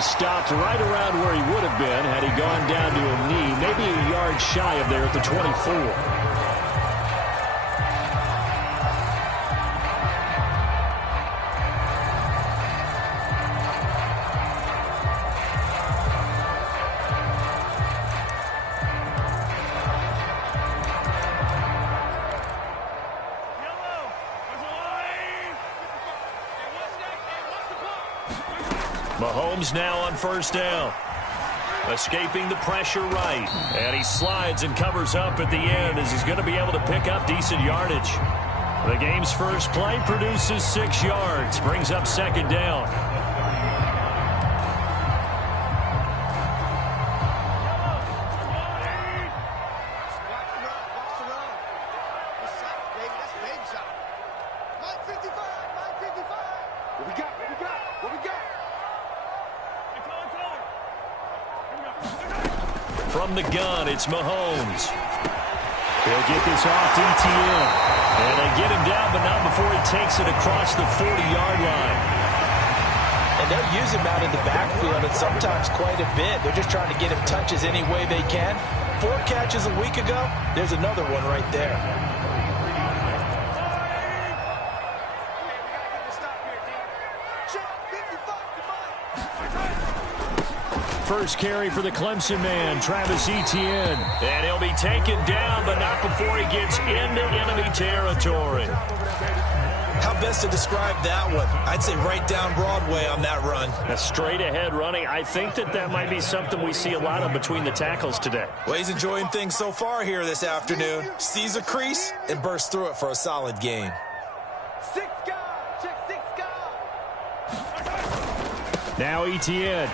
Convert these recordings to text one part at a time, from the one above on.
he stopped right around where he would have been had he gone down to a knee, maybe a yard shy of there at the 24. Mahomes now on first down. Escaping the pressure right. And he slides and covers up at the end as he's going to be able to pick up decent yardage. The game's first play produces 6 yards. Brings up second down. From the gun, it's Mahomes. He'll get this off to ETN. And they get him down, but not before he takes it across the 40-yard line. And they'll use him out in the backfield, and sometimes quite a bit. They're just trying to get him touches any way they can. 4 catches a week ago. There's another one right there. First carry for the Clemson man, Travis Etienne. And he'll be taken down, but not before he gets into enemy territory. How best to describe that one? I'd say right down Broadway on that run. A straight ahead running. I think that might be something we see a lot of between the tackles today. Well, he's enjoying things so far here this afternoon. Sees a crease and bursts through it for a solid gain. 6 guys, check 6 guys. Now Etienne.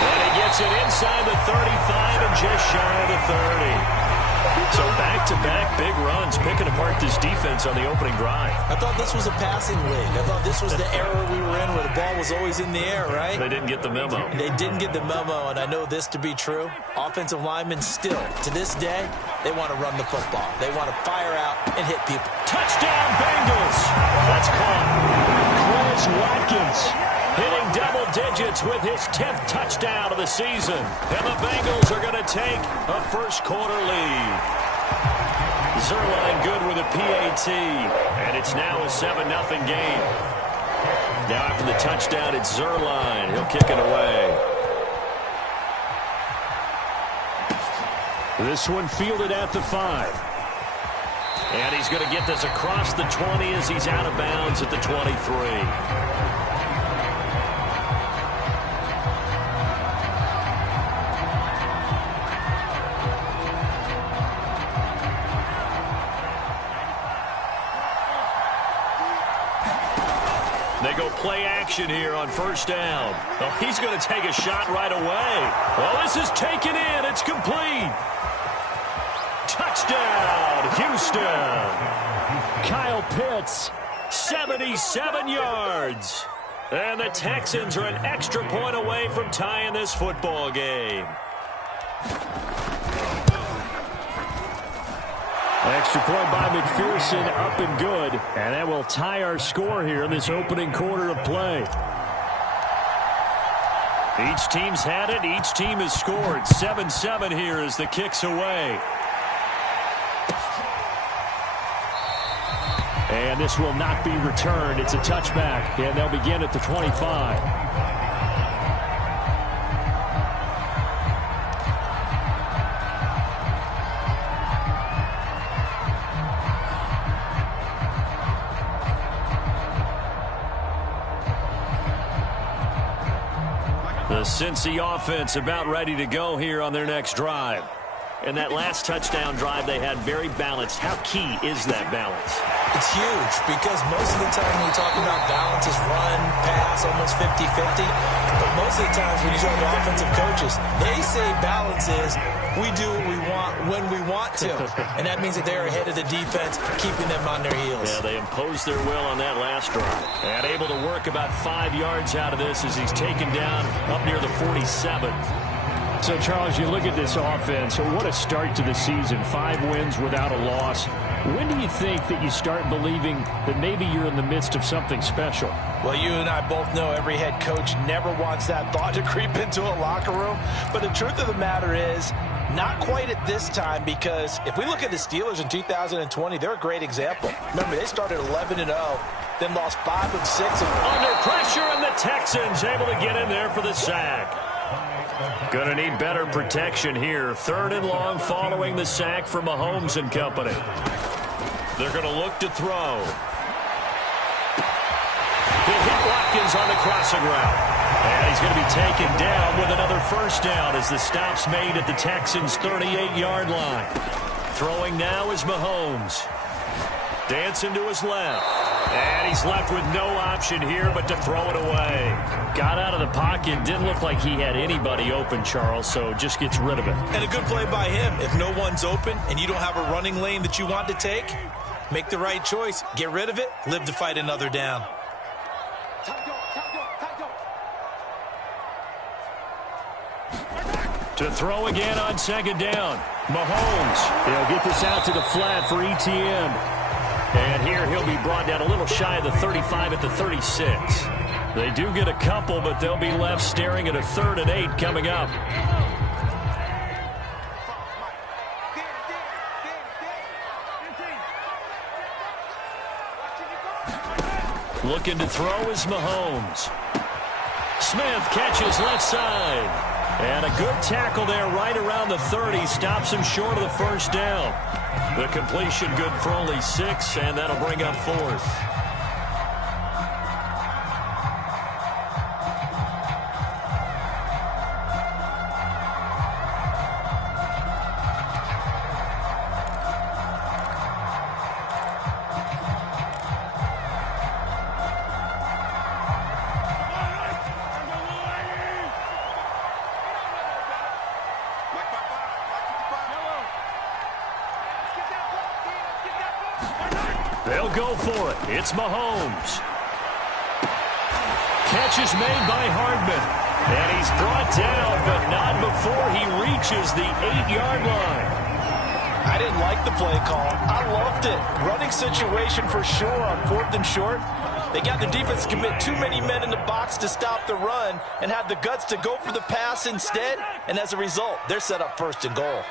And he gets it inside the 35 and just shy of the 30. So back-to-back big runs, picking apart this defense on the opening drive. I thought this was a passing league. I thought this was the era we were in where the ball was always in the air, right? They didn't get the memo. They didn't get the memo, and I know this to be true. Offensive linemen still, to this day, they want to run the football. They want to fire out and hit people. Touchdown, Bengals! That's caught. Quez Watkins hitting double digits with his 10th touchdown of the season. And the Bengals are going to take a first-quarter lead. Zerline good with a PAT, and it's now a 7-0 game. Now after the touchdown, it's Zerline. He'll kick it away. This one fielded at the 5. And he's going to get this across the 20 as he's out of bounds at the 23. They go play action here on first down. Oh, he's going to take a shot right away. Well, this is taken in. It's complete. Touchdown, Houston. Kyle Pitts, 77 yards. And the Texans are an extra point away from tying this football game. Extra point by McPherson, up and good. And that will tie our score here in this opening quarter of play. Each team's had it. Each team has scored. 7-7 here as the kick's away. And this will not be returned. It's a touchback. And they'll begin at the 25. The Cincy offense about ready to go here on their next drive. And that last touchdown drive they had very balanced. How key is that balance? It's huge because most of the time when we talk about balance is run, pass, almost 50-50. But most of the times when you talk to offensive coaches, they say balance is we do what we want when we want to. And that means that they're ahead of the defense, keeping them on their heels. Yeah, they imposed their will on that last drive. And able to work about 5 yards out of this as he's taken down up near the 47. So, Charles, you look at this offense, what a start to the season. 5 wins without a loss. When do you think that you start believing that maybe you're in the midst of something special? Well, you and I both know every head coach never wants that thought to creep into a locker room. But the truth of the matter is, not quite at this time, because if we look at the Steelers in 2020, they're a great example. Remember, they started 11-0, then lost 5 of 6. Under pressure, and the Texans able to get in there for the sack. Gonna need better protection here. 3rd and long following the sack from Mahomes and company. They're gonna look to throw. He'll hit Watkins on the crossing route. And he's going to be taken down with another first down as the stop's made at the Texans' 38-yard line. Throwing now is Mahomes. Dancing to his left. And he's left with no option here but to throw it away. Got out of the pocket. Didn't look like he had anybody open, Charles, so just gets rid of it. And a good play by him. If no one's open and you don't have a running lane that you want to take, make the right choice. Get rid of it. Live to fight another down. To throw again on 2nd down. Mahomes. He'll get this out to the flat for ETN. And here he'll be brought down a little shy of the 35 at the 36. They do get a couple, but they'll be left staring at a 3rd and 8 coming up. Looking to throw is Mahomes. Smith catches left side. And a good tackle there right around the 30. Stops him short of the first down. The completion good for only 6, and that'll bring up 4th. They'll go for it. It's Mahomes. Catch is made by Hardman. And he's brought down, but not before he reaches the 8-yard line. I didn't like the play call. I loved it. Running situation for sure on 4th and short. They got the defense to commit too many men in the box to stop the run and had the guts to go for the pass instead. And as a result, they're set up 1st and goal.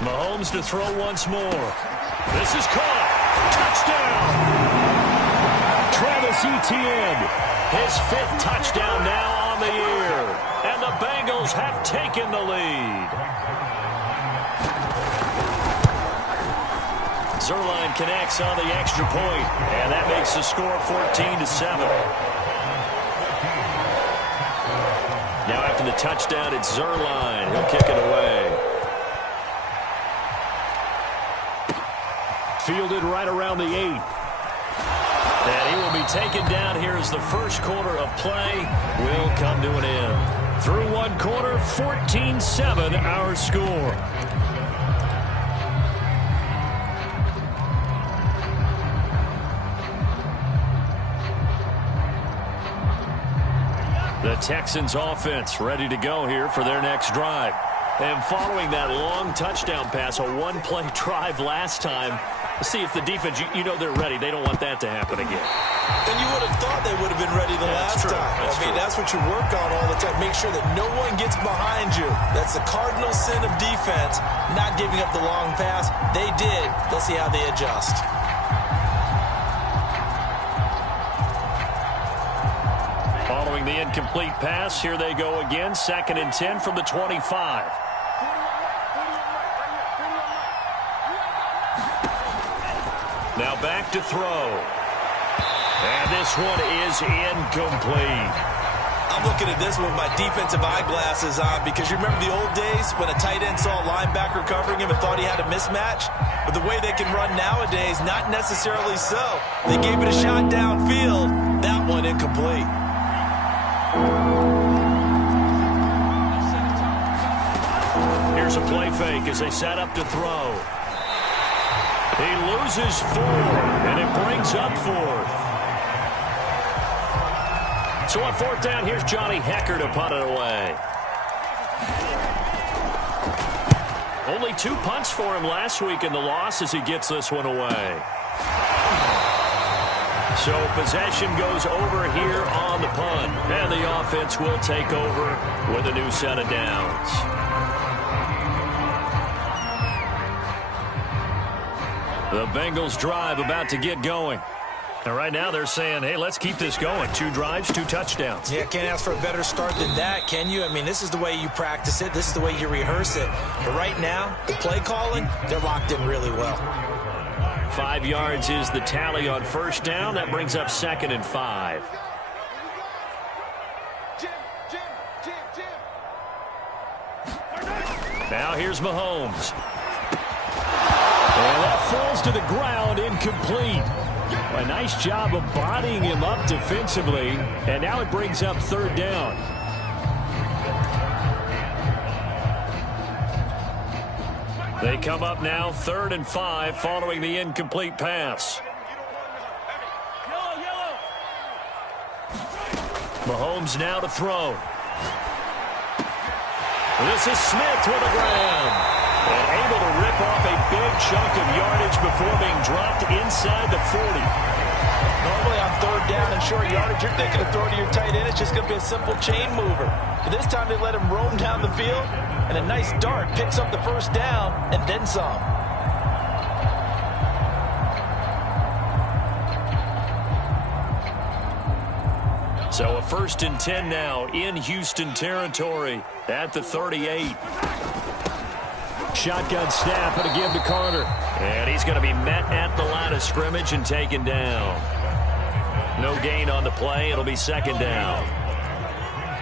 Mahomes to throw once more. This is caught. Touchdown! Travis Etienne, his 5th touchdown now on the year. And the Bengals have taken the lead. Zerline connects on the extra point, and that makes the score 14-7. Now after the touchdown, it's Zerline. He'll kick it away. Fielded right around the 8. And he will be taken down here as the first quarter of play will come to an end. Through one quarter, 14-7 our score. The Texans offense ready to go here for their next drive. And following that long touchdown pass, a one-play drive last time, let's see if the defense, you know they're ready. They don't want that to happen again. And you would have thought they would have been ready the last time. That's what you work on all the time. Make sure that no one gets behind you. That's the cardinal sin of defense, not giving up the long pass. They did. Let's see how they adjust. Following the incomplete pass, here they go again. 2nd and 10 from the 25. Now back to throw. And this one is incomplete. I'm looking at this with my defensive eyeglasses on because you remember the old days when a tight end saw a linebacker covering him and thought he had a mismatch? But the way they can run nowadays, not necessarily so. They gave it a shot downfield. That one incomplete. Here's a play fake as they set up to throw. He loses 4, and it brings up 4th. So on 4th down, here's Johnny Hecker to punt it away. Only 2 punts for him last week in the loss as he gets this one away. So possession goes over here on the punt. And the offense will take over with a new set of downs. The Bengals drive about to get going. And right now they're saying, hey, let's keep this going. 2 drives, 2 touchdowns. Yeah, can't ask for a better start than that, can you? I mean, this is the way you practice it. This is the way you rehearse it. But right now, the play calling, they're locked in really well. 5 yards is the tally on first down. That brings up 2nd and 5. Now here's Mahomes. And that falls to the ground, incomplete. A nice job of bodying him up defensively. And now it brings up 3rd down. They come up now 3rd and 5 following the incomplete pass. Mahomes now to throw. This is Smith with a grab. And able to rip off a big chunk of yardage before being dropped inside the 40. Normally on 3rd down and short yardage, you're thinking of throwing to your tight end. It's just going to be a simple chain mover. But this time they let him roam down the field, and a nice dart picks up the 1st down and then some. So a 1st and 10 now in Houston territory at the 38. Shotgun snap and a give to Carter. And he's going to be met at the line of scrimmage and taken down. No gain on the play. It'll be 2nd down.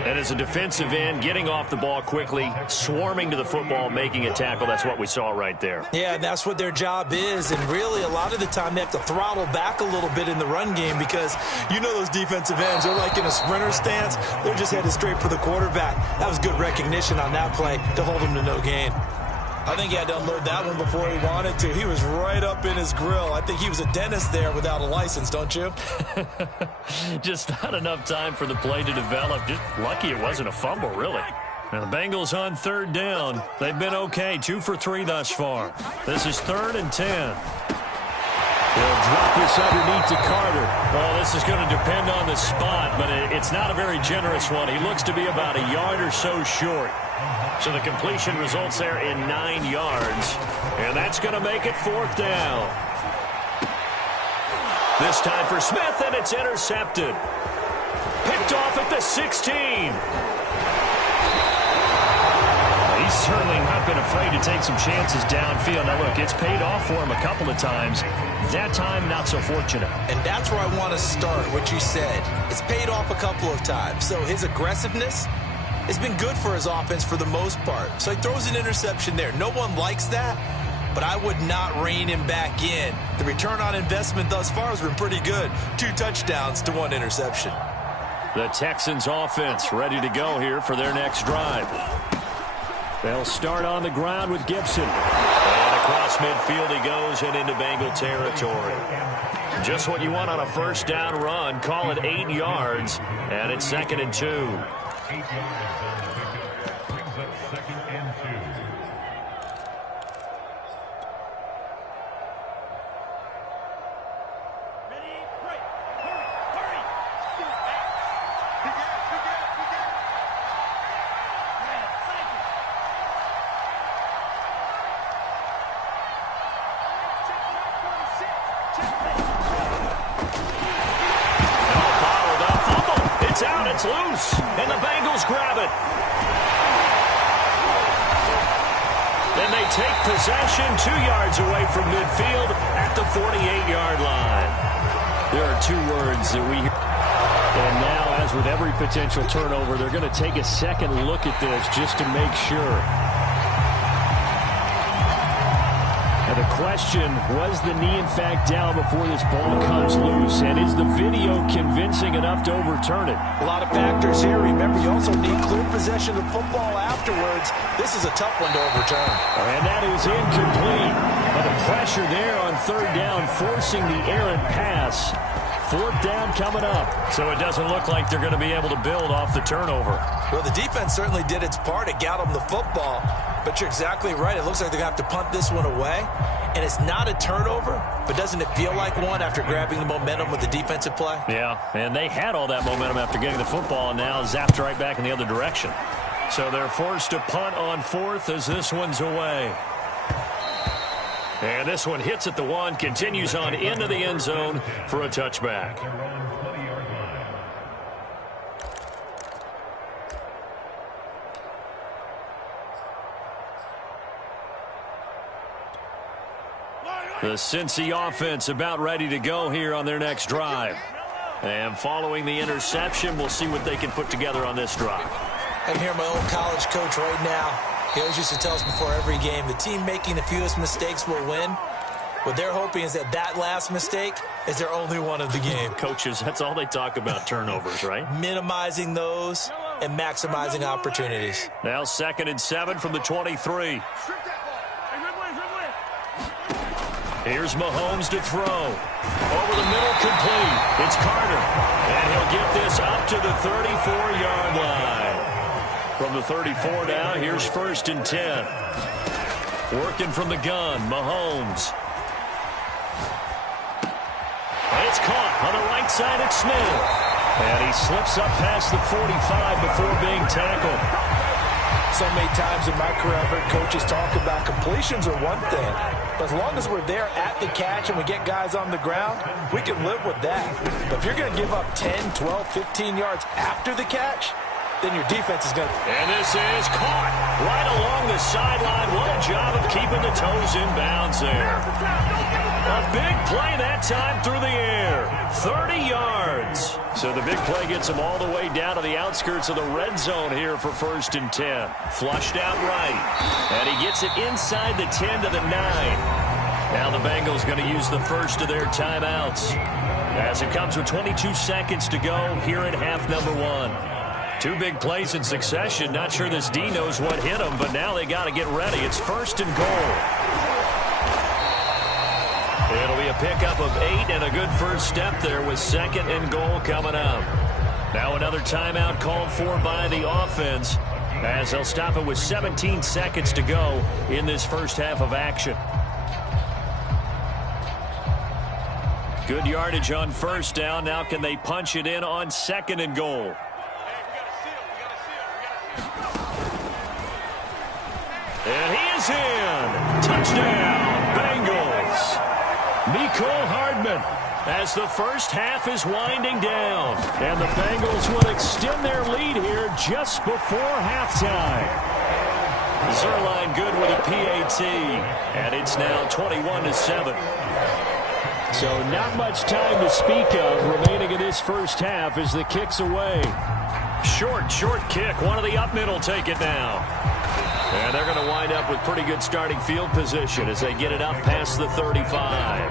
And as a defensive end, getting off the ball quickly, swarming to the football, making a tackle. That's what we saw right there. Yeah, and that's what their job is. And really, a lot of the time, they have to throttle back a little bit in the run game because you know those defensive ends, they're like in a sprinter stance. They're just headed straight for the quarterback. That was good recognition on that play to hold him to no gain. I think he had to unload that one before he wanted to. He was right up in his grill. I think he was a dentist there without a license, don't you? Just not enough time for the play to develop. Just lucky it wasn't a fumble, really. Now the Bengals on 3rd down. They've been okay, 2 for 3 thus far. This is 3rd and 10. They'll drop this underneath to Carter. Well, this is going to depend on the spot, but it's not a very generous one. He looks to be about a yard or so short. So the completion results there in 9 yards. And that's going to make it 4th down. This time for Smith, and it's intercepted. Picked off at the 16. He's certainly not been afraid to take some chances downfield. Now, look, it's paid off for him a couple of times. That time, not so fortunate. And that's where I want to start, what you said. It's paid off a couple of times. So his aggressiveness has been good for his offense for the most part. So he throws an interception there. No one likes that, but I would not rein him back in. The return on investment thus far has been pretty good. 2 touchdowns to 1 interception. The Texans offense ready to go here for their next drive. They'll start on the ground with Gibson. And across midfield he goes and into Bengal territory. Just what you want on a 1st down run. Call it 8 yards, and it's 2nd and 2. It's loose, and the Bengals grab it. Then they take possession 2 yards away from midfield at the 48-yard line. There are 2 words that we hear. And now, as with every potential turnover, they're going to take a second look at this just to make sure. And the question, was the knee in fact down before this ball comes loose? And is the video convincing enough to overturn it? A lot of factors here. Remember, you also need clear possession of football afterwards. This is a tough one to overturn. And that is incomplete. But the pressure there on 3rd down, forcing the errant pass. 4th down coming up. So it doesn't look like they're going to be able to build off the turnover. Well, the defense certainly did its part. It got them the football. But you're exactly right. It looks like they're going to have to punt this one away. And it's not a turnover, but doesn't it feel like one after grabbing the momentum with the defensive play? Yeah, and they had all that momentum after getting the football and now zapped right back in the other direction. So they're forced to punt on 4th as this one's away. And this one hits at the 1, continues on into the end zone for a touchback. The Cincy offense about ready to go here on their next drive. And following the interception, we'll see what they can put together on this drive. I can hear my old college coach right now. He always used to tell us before every game, the team making the fewest mistakes will win. What they're hoping is that last mistake is their only one of the game. Coaches, that's all they talk about, turnovers, right? Minimizing those and maximizing opportunities. Now 2nd and 7 from the 23. Here's Mahomes to throw. Over the middle, complete. It's Carter. And he'll get this up to the 34-yard line. From the 34 now, here's 1st and 10. Working from the gun, Mahomes. And it's caught on the right side at Smith. And he slips up past the 45 before being tackled. So many times in my career, I've heard coaches talk about completions are one thing. But as long as we're there at the catch and we get guys on the ground, we can live with that. But if you're going to give up 10, 12, 15 yards after the catch, then your defense is going to... And this is caught right along the sideline. What a job of keeping the toes in bounds there. A big play that time through the air. 30 yards. So the big play gets him all the way down to the outskirts of the red zone here for 1st and 10. Flushed out right. And he gets it inside the 10 to the 9. Now the Bengals going to use the first of their timeouts. As it comes with 22 seconds to go here at half number 1. 2 big plays in succession. Not sure this D knows what hit him, but now they got to get ready. It's 1st and goal. It'll be a pickup of 8 and a good first step there with 2nd and goal coming up. Now another timeout called for by the offense as they'll stop it with 17 seconds to go in this first half of action. Good yardage on 1st down. Now can they punch it in on 2nd and goal? And he is in. Touchdown, Bengals. Mecole Hardman as the first half is winding down. And the Bengals will extend their lead here just before halftime. Zerline good with a PAT. And it's now 21-7. So not much time to speak of remaining in this first half as the kick's away. Short kick. One of the up middle take it now. And they're going to wind up with pretty good starting field position as they get it up past the 35.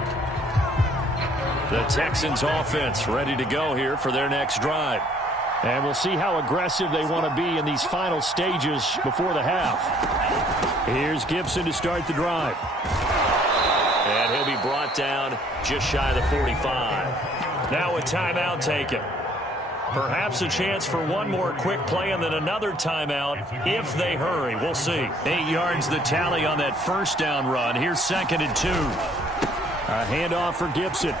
The Texans offense ready to go here for their next drive. And we'll see how aggressive they want to be in these final stages before the half. Here's Gibson to start the drive. And he'll be brought down just shy of the 45. Now a timeout taken. Perhaps a chance for one more quick play and then another timeout if they hurry. We'll see. 8 yards the tally on that first down run. Here's 2nd and 2. A handoff for Gibson.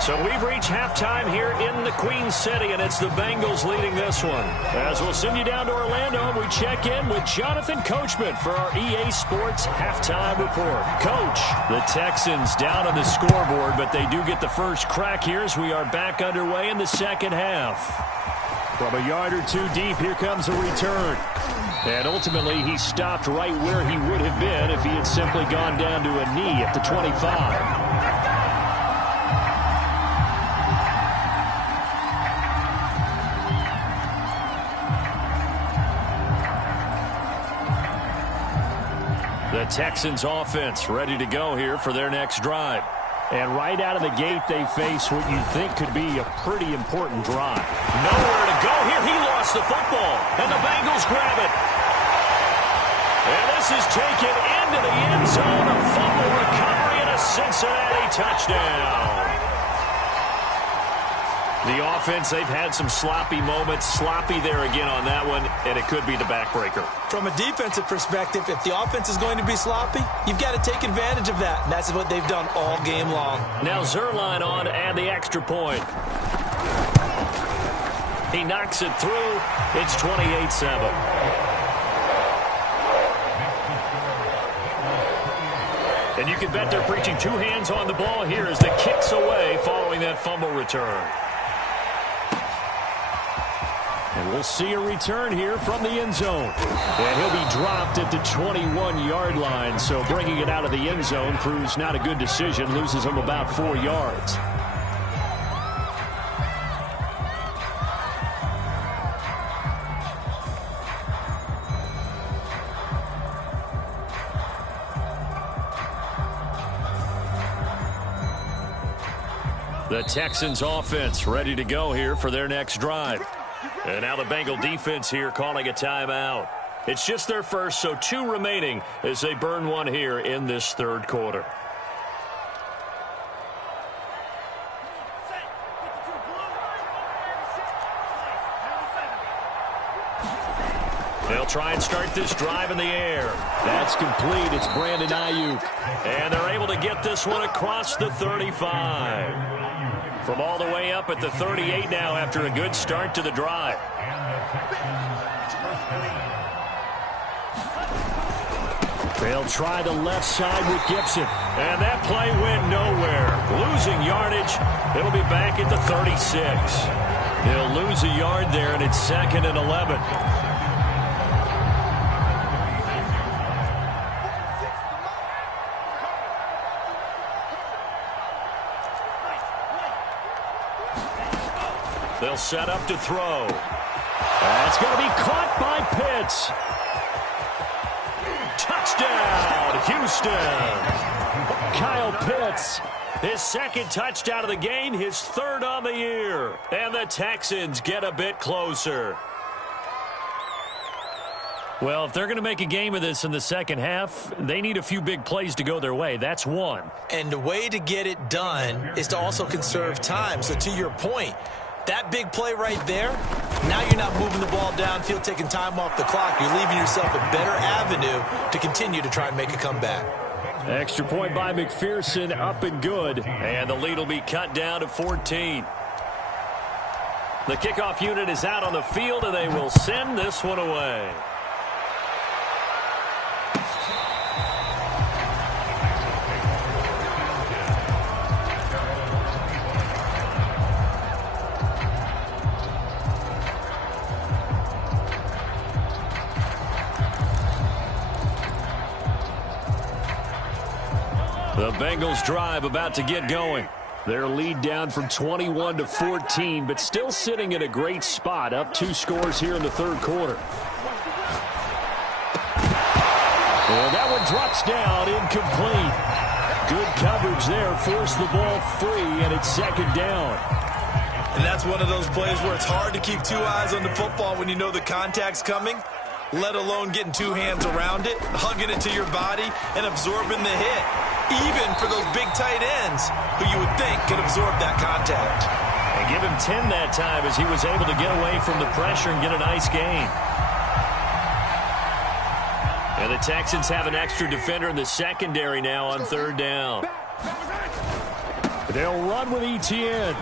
So we've reached halftime here in the Queen City, and it's the Bengals leading this one. As we'll send you down to Orlando, and we check in with Jonathan Coachman for our EA Sports Halftime Report. Coach, the Texans down on the scoreboard, but they do get the first crack here as we are back underway in the second half. From a yard or 2 deep, here comes a return. And ultimately, he stopped right where he would have been if he had simply gone down to a knee at the 25. The Texans offense ready to go here for their next drive. And right out of the gate, they face what you think could be a pretty important drive. Nowhere to go here. He lost the football, and the Bengals grab it. And this is taken into the end zone. A fumble recovery a Cincinnati touchdown. The offense, they've had some sloppy moments. Sloppy there again on that one, and it could be the backbreaker. From a defensive perspective, if the offense is going to be sloppy, you've got to take advantage of that, and that's what they've done all game long. Now Zerline on to add the extra point. He knocks it through. It's 28-7. And you can bet they're preaching two hands on the ball here as the kick's away following that fumble return. And we'll see a return here from the end zone. And he'll be dropped at the 21-yard line. So bringing it out of the end zone proves not a good decision. Loses him about 4 yards. The Texans offense ready to go here for their next drive. And now the Bengal defense here calling a timeout. It's just their first, so 2 remaining as they burn one here in this third quarter. They'll try and start this drive in the air. That's complete. It's Brandon Ayuk. And they're able to get this one across the 35. From all the way up at the 38 now after a good start to the drive. They'll try the left side with Gibson. And that play went nowhere. Losing yardage. It'll be back at the 36. They'll lose a yard there, and it's 2nd and 11. They'll set up to throw. That's going to be caught by Pitts. Touchdown, Houston. Kyle Pitts, his 2nd touchdown of the game, his 3rd on the year. And the Texans get a bit closer. Well, if they're going to make a game of this in the second half, they need a few big plays to go their way. That's one. And the way to get it done is to also conserve time. So to your point, that big play right there, now you're not moving the ball downfield, taking time off the clock. You're leaving yourself a better avenue to continue to try and make a comeback. Extra point by McPherson, up and good. And the lead will be cut down to 14. The kickoff unit is out on the field, and they will send this one away. The Bengals drive about to get going. Their lead down from 21 to 14, but still sitting in a great spot, up 2 scores here in the third quarter. And that one drops down, incomplete. Good coverage there, forced the ball free, and it's 2nd down. And that's one of those plays where it's hard to keep 2 eyes on the football when you know the contact's coming, let alone getting 2 hands around it, hugging it to your body, and absorbing the hit. Even for those big tight ends who you would think could absorb that contact. And give him 10 that time as he was able to get away from the pressure and get a nice gain. And the Texans have an extra defender in the secondary now on 3rd down. They'll run with Etienne.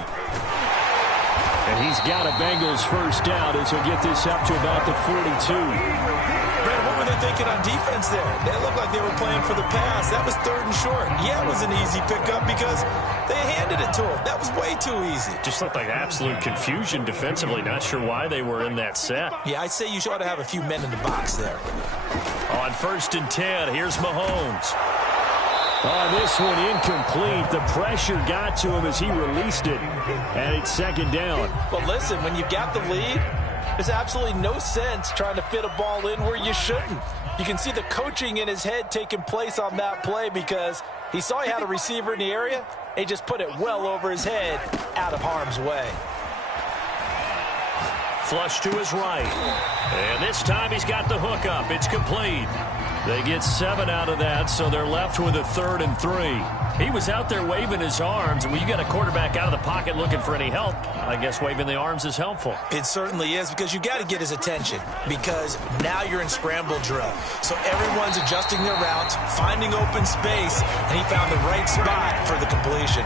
And he's got a Bengals first down as he'll get this up to about the 42. Brandon, what were they thinking on defense there? They looked like they were playing for the pass. That was 3rd and short. Yeah, it was an easy pickup because they handed it to him. That was way too easy. Just looked like absolute confusion defensively. Not sure why they were in that set. Yeah, I'd say you ought to have a few men in the box there. On 1st and 10, here's Mahomes. On this one, incomplete. The pressure got to him as he released it. And it's 2nd down. Well, listen, when you got the lead, there's absolutely no sense trying to fit a ball in where you shouldn't. You can see the coaching in his head taking place on that play because he saw he had a receiver in the area, and he just put it well over his head out of harm's way. Flush to his right. And this time he's got the hook up. It's complete. They get 7 out of that, so they're left with a 3rd and 3. He was out there waving his arms, and when you got a quarterback out of the pocket looking for any help, I guess waving the arms is helpful. It certainly is, because you got to get his attention, because now you're in scramble drill. So everyone's adjusting their routes, finding open space, and he found the right spot for the completion.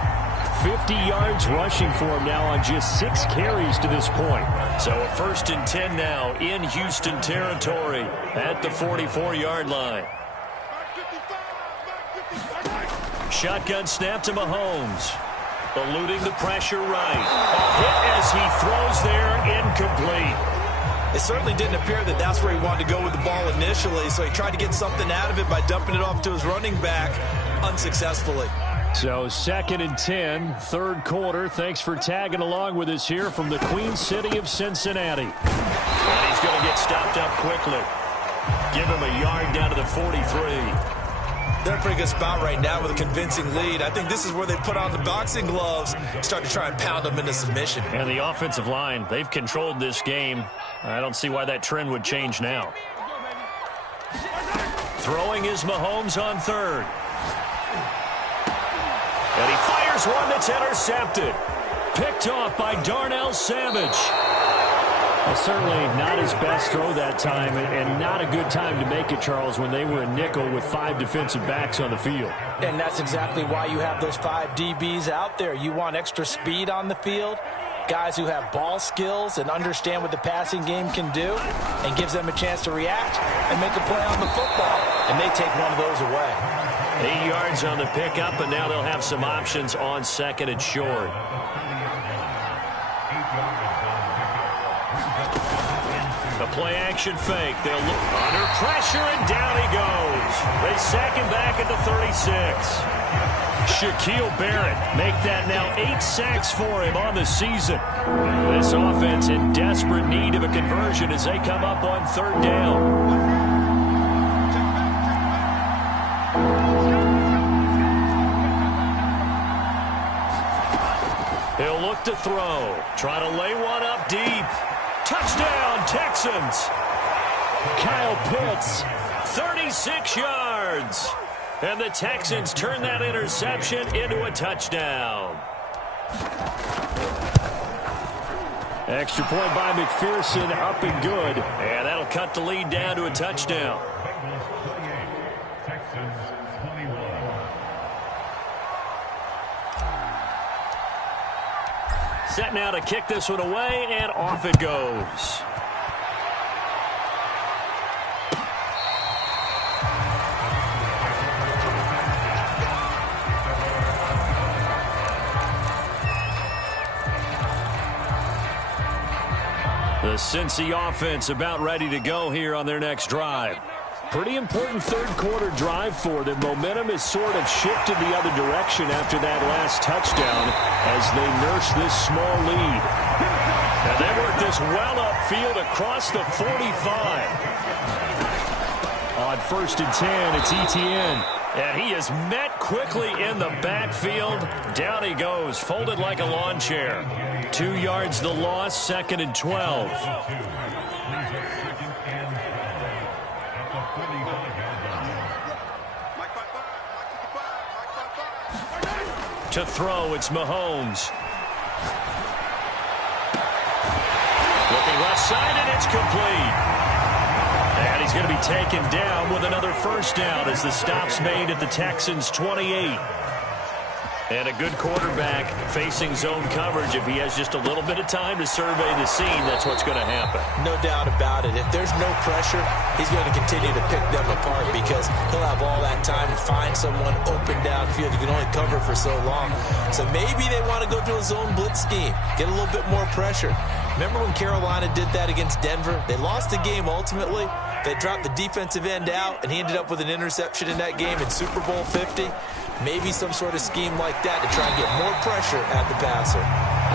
50 yards rushing for him now on just 6 carries to this point. So a 1st and 10 now in Houston territory at the 44-yard line. Shotgun snap to Mahomes. Eluding the pressure right. A hit as he throws there, incomplete. It certainly didn't appear that that's where he wanted to go with the ball initially, so he tried to get something out of it by dumping it off to his running back unsuccessfully. So 2nd and 10, 3rd quarter. Thanks for tagging along with us here from the Queen City of Cincinnati. And he's going to get stopped up quickly. Give him a yard down to the 43. They're in a pretty good spot right now with a convincing lead. I think this is where they put on the boxing gloves, start to try and pound them into submission. And the offensive line, they've controlled this game. I don't see why that trend would change now. Throwing is Mahomes on 3rd. And he fires one that's intercepted. Picked off by Darnell Savage. Well, certainly not his best throw that time, and not a good time to make it, Charles, when they were a nickel with 5 defensive backs on the field. And that's exactly why you have those 5 DBs out there. You want extra speed on the field, guys who have ball skills and understand what the passing game can do, and gives them a chance to react and make a play on the football. And they take one of those away. 8 yards on the pickup, and now they'll have some options on 2nd and short. A play-action fake. They'll look under pressure, and down he goes. They sack him back at the 36. Shaquille Barrett make that now 8 sacks for him on the season. This offense in desperate need of a conversion as they come up on 3rd down. He'll look to throw. Try to lay one up deep. Touchdown, Texans. Kyle Pitts, 36 yards. And the Texans turn that interception into a touchdown. Extra point by McPherson, up and good. And that'll cut the lead down to a touchdown. Set now to kick this one away, and off it goes. The Cincy offense about ready to go here on their next drive. Pretty important 3rd quarter drive for them. Momentum has sort of shifted the other direction after that last touchdown as they nurse this small lead. And they work this well upfield across the 45. On 1st and 10, it's Etienne. And he is met quickly in the backfield. Down he goes, folded like a lawn chair. 2 yards the loss, 2nd and 12. To throw, it's Mahomes. Looking left side, and it's complete. And he's going to be taken down with another 1st down as the stop's made at the Texans' 28. And a good quarterback facing zone coverage. If he has just a little bit of time to survey the scene, that's what's going to happen. No doubt about it. If there's no pressure, he's going to continue to pick them apart because he'll have all that time to find someone open downfield. You can only cover for so long. So maybe they want to go to a zone blitz scheme, get a little bit more pressure. Remember when Carolina did that against Denver? They lost the game ultimately. They dropped the defensive end out, and he ended up with an interception in that game in Super Bowl 50. Maybe some sort of scheme like that to try and get more pressure at the passer.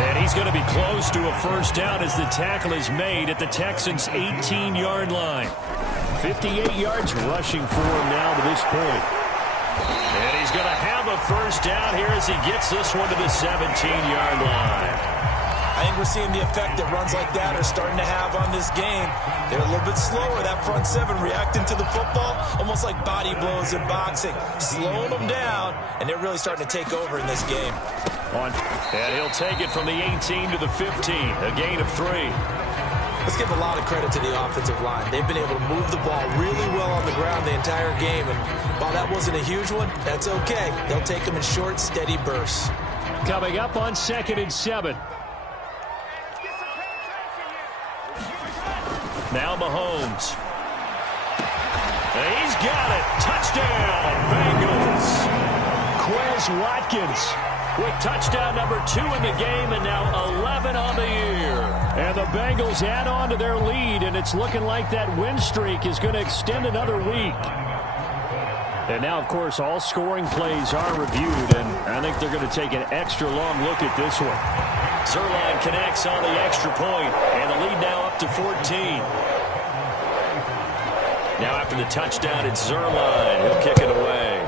And he's going to be close to a 1st down as the tackle is made at the Texans' 18-yard line. 58 yards rushing for him now to this point. And he's going to have a 1st down here as he gets this one to the 17-yard line. I think we're seeing the effect that runs like that are starting to have on this game. They're a little bit slower, that front seven reacting to the football, almost like body blows in boxing, slowing them down, and they're really starting to take over in this game. And he'll take it from the 18 to the 15, a gain of 3. Let's give a lot of credit to the offensive line. They've been able to move the ball really well on the ground the entire game, and while that wasn't a huge one, that's okay. They'll take them in short, steady bursts. Coming up on 2nd and 7. Now Mahomes. He's got it. Touchdown, Bengals. Quez Watkins with touchdown number 2 in the game, and now 11 on the year. And the Bengals add on to their lead, and it's looking like that win streak is going to extend another week. And now, of course, all scoring plays are reviewed, and I think they're going to take an extra long look at this one. Zerline connects on the extra point, and the lead now up to 14. Now after the touchdown, it's Zerline. He'll kick it away.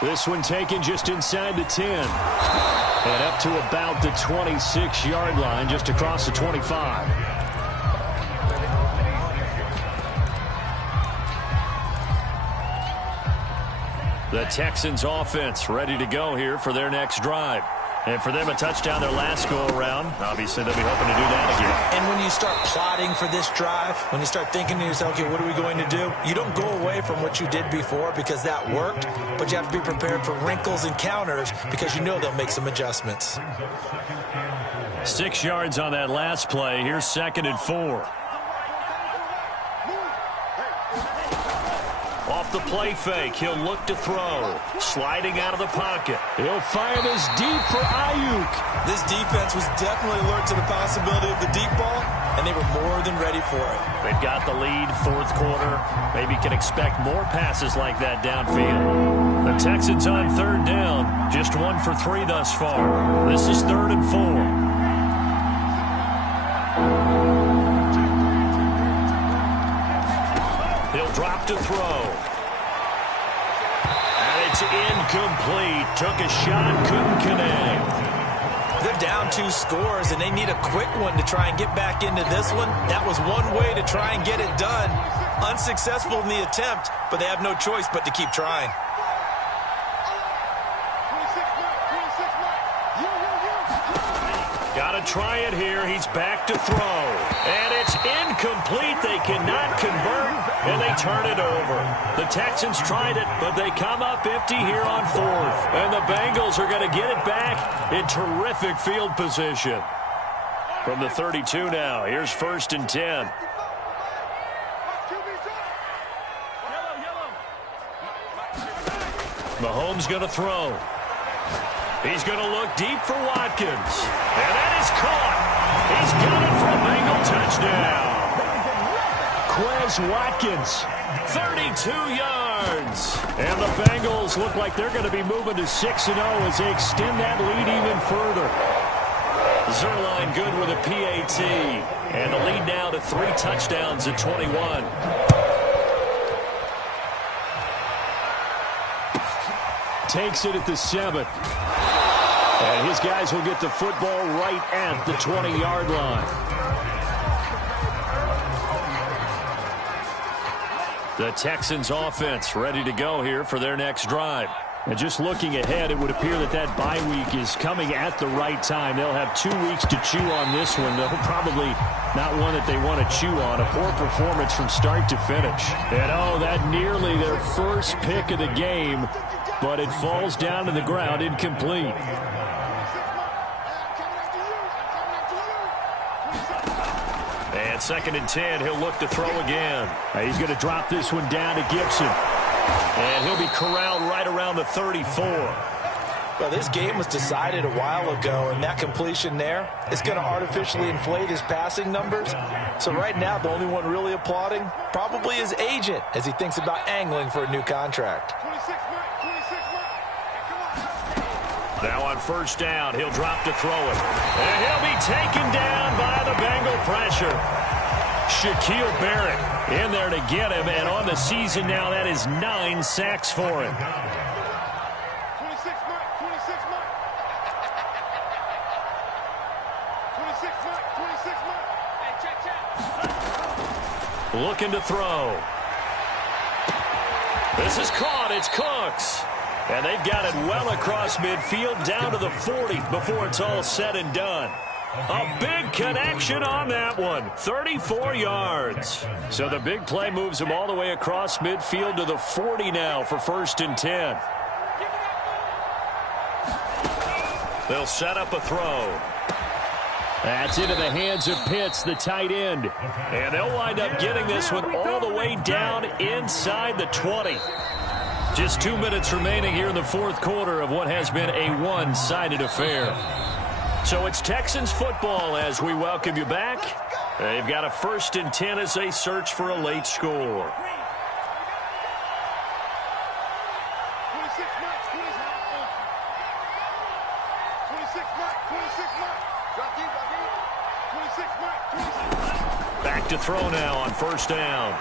This one taken just inside the 10. And up to about the 26-yard line, just across the 25. The Texans offense ready to go here for their next drive. And for them, a touchdown their last go-around. Obviously, they'll be hoping to do that again. And when you start plotting for this drive, when you start thinking to yourself, okay, what are we going to do? You don't go away from what you did before because that worked, but you have to be prepared for wrinkles and counters because you know they'll make some adjustments. 6 yards on that last play. Here's 2nd and 4. Off the play fake, he'll look to throw. Sliding out of the pocket. He'll fire this deep for Ayuk. This defense was definitely alert to the possibility of the deep ball, and they were more than ready for it. They've got the lead, 4th quarter. Maybe can expect more passes like that downfield. The Texans on 3rd down. Just 1 for 3 thus far. This is 3rd and 4. He'll drop to throw. And it's incomplete. Took a shot, couldn't connect. They're down 2 scores, and they need a quick one to try and get back into this one. That was one way to try and get it done. Unsuccessful in the attempt, but they have no choice but to keep trying. Got to try it here. He's back to throw. And it's incomplete. They cannot convert, and they turn it over. The Texans tried it, but they come up empty here on 4th. And the Bengals are going to get it back in terrific field position. From the 32 now, here's 1st and 10. Mahomes going to throw. He's going to look deep for Watkins. And that is caught. He's got it for a Bengal touchdown. Quez Watkins, 32 yards. And the Bengals look like they're going to be moving to 6-0 as they extend that lead even further. Zerline good with a PAT. And the lead now to 3 touchdowns at 21. Takes it at the 7. And his guys will get the football right at the 20-yard line. The Texans offense ready to go here for their next drive. And just looking ahead, it would appear that that bye week is coming at the right time. They'll have 2 weeks to chew on this one, though probably not one that they want to chew on. A poor performance from start to finish. And oh, that nearly their first pick of the game, but it falls down to the ground incomplete. And 2nd and 10, he'll look to throw again. He's going to drop this one down to Gibson. And he'll be corralled right around the 34. Well, this game was decided a while ago, and that completion there is going to artificially inflate his passing numbers. So right now, the only one really applauding probably his agent as he thinks about angling for a new contract. Now on 1st down, he'll drop to throw it. And he'll be taken down by the Bengal pressure. Shaquille Barrett in there to get him, and on the season now, that is 9 sacks for him. Looking to throw. This is caught. It's Cooks. And they've got it well across midfield down to the 40 before it's all said and done. A big connection on that one. 34 yards. So the big play moves them all the way across midfield to the 40 now for 1st and 10. They'll set up a throw. That's into the hands of Pitts, the tight end. And they'll wind up getting this one all the way down inside the 20. Just 2 minutes remaining here in the 4th quarter of what has been a one-sided affair. So it's Texans football as we welcome you back. They've got a 1st and 10 as they search for a late score. Back to throw now on 1st down.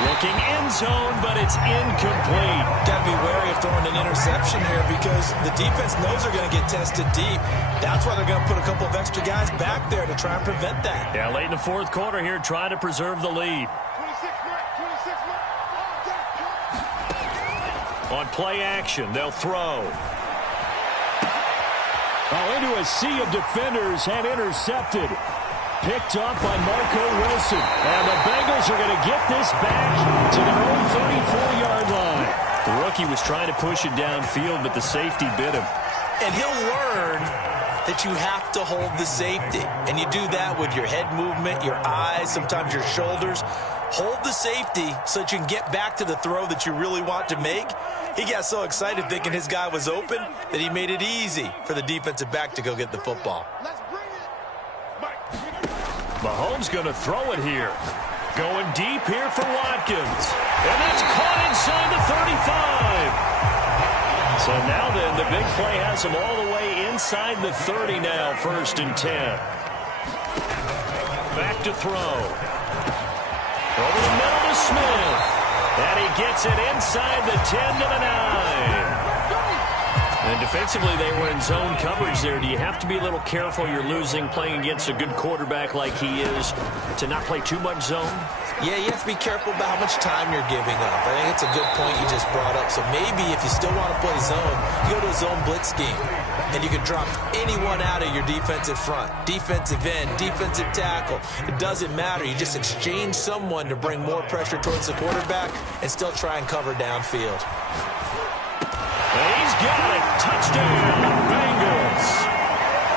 Looking end zone, but it's incomplete. Got to be wary of throwing an interception here because the defense knows they're going to get tested deep. That's why they're going to put a couple of extra guys back there to try and prevent that. Yeah, late in the 4th quarter here, trying to preserve the lead. On play action, they'll throw. Oh, into a sea of defenders and intercepted. Picked up by Marco Wilson. And the Bengals are going to get this back to their own 34-yard line. The rookie was trying to push it downfield, but the safety bit him. And he'll learn that you have to hold the safety. And you do that with your head movement, your eyes, sometimes your shoulders. Hold the safety so that you can get back to the throw that you really want to make. He got so excited thinking his guy was open that he made it easy for the defensive back to go get the football. Mahomes going to throw it here. Going deep here for Watkins. And that's caught inside the 35. So now then, the big play has him all the way inside the 30 now, 1st and 10. Back to throw. Over the middle to Smith. And he gets it inside the 10 to the 9. And defensively, they were in zone coverage there. Do you have to be a little careful? You're losing, playing against a good quarterback like he is, to not play too much zone? Yeah, you have to be careful about how much time you're giving up. I think it's a good point you just brought up. So maybe if you still want to play zone, you go to a zone blitz scheme. And you can drop anyone out of your defensive front. Defensive end, defensive tackle. It doesn't matter. You just exchange someone to bring more pressure towards the quarterback and still try and cover downfield. He's got it. Touchdown, Bengals.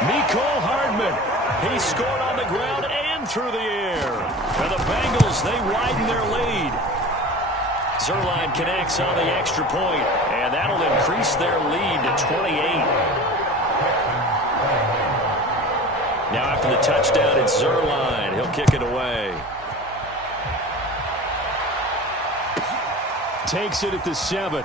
Mecole Hardman. He scored on the ground and through the air. And the Bengals, they widen their lead. Zuerlein connects on the extra point, and that'll increase their lead to 28. Now after the touchdown, it's Zuerlein. He'll kick it away. Takes it at the 7.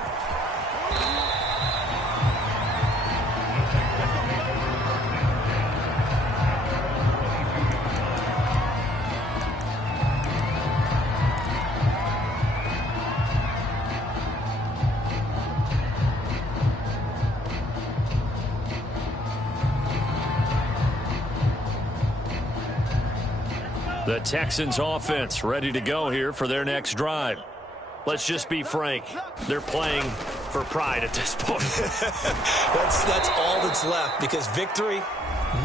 The Texans offense ready to go here for their next drive. Let's just be frank. They're playing for pride at this point. That's all that's left because victory,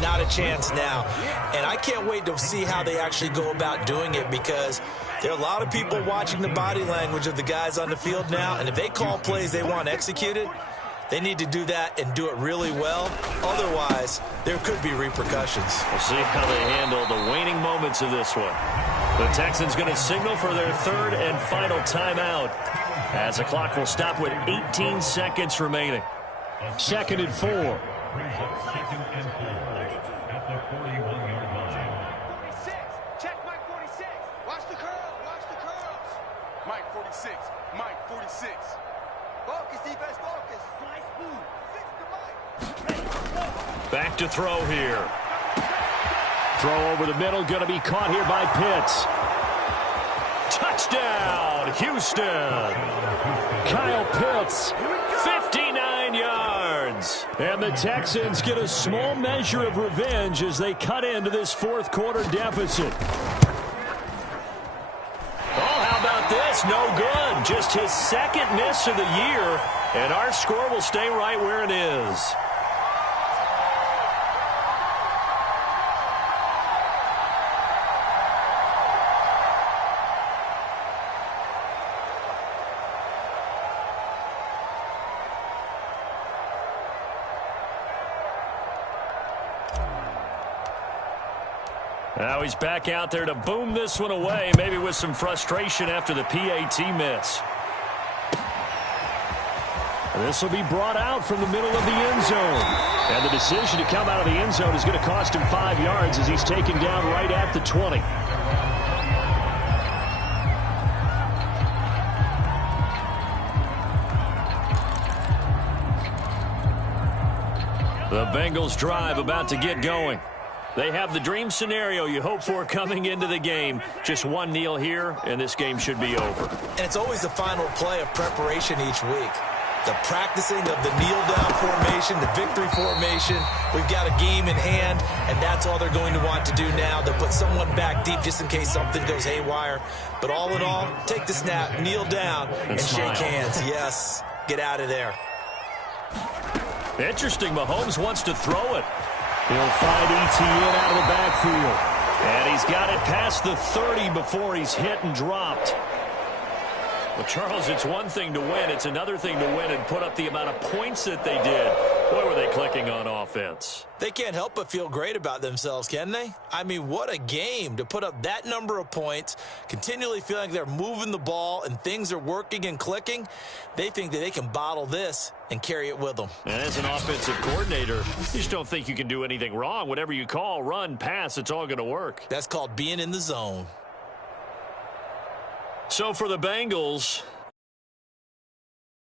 not a chance now. And I can't wait to see how they actually go about doing it because there are a lot of people watching the body language of the guys on the field now. And if they call plays they want executed, they need to do that and do it really well. Otherwise, there could be repercussions. We'll see how they handle the waning moments of this one. The Texans going to signal for their 3rd and final timeout as the clock will stop with 18 seconds remaining. 2nd and 4. Second and 4 at the 41-yard line. 46. Check Mike 46. Watch the curl. Watch the curls. Mike 46. Mike 46. Focus, defense, focus. Nice move. Fix the Mike. Back to throw here. Throw over the middle, going to be caught here by Pitts. Touchdown, Houston. Kyle Pitts, 59 yards. And the Texans get a small measure of revenge as they cut into this fourth quarter deficit. Oh, how about this? No good. Just his second miss of the year, and our score will stay right where it is. Now he's back out there to boom this one away, maybe with some frustration after the PAT miss. This will be brought out from the middle of the end zone. And the decision to come out of the end zone is going to cost him 5 yards as he's taken down right at the 20. The Bengals drive about to get going. They have the dream scenario you hope for coming into the game. Just one kneel here, and this game should be over. And it's always the final play of preparation each week. The practicing of the kneel-down formation, the victory formation. We've got a game in hand, and that's all they're going to want to do now. They'll put someone back deep just in case something goes haywire. But all in all, take the snap, kneel down, and shake hands. Yes, get out of there. Interesting, Mahomes wants to throw it. He'll find ETN out of the backfield. And he's got it past the 30 before he's hit and dropped. Well, Charles, it's one thing to win. It's another thing to win and put up the amount of points that they did. Boy, were they clicking on offense. They can't help but feel great about themselves, can they? I mean, what a game to put up that number of points, continually feeling like they're moving the ball and things are working and clicking. They think that they can bottle this and carry it with them. And as an offensive coordinator, you just don't think you can do anything wrong. Whatever you call, run, pass, it's all going to work. That's called being in the zone. So for the Bengals,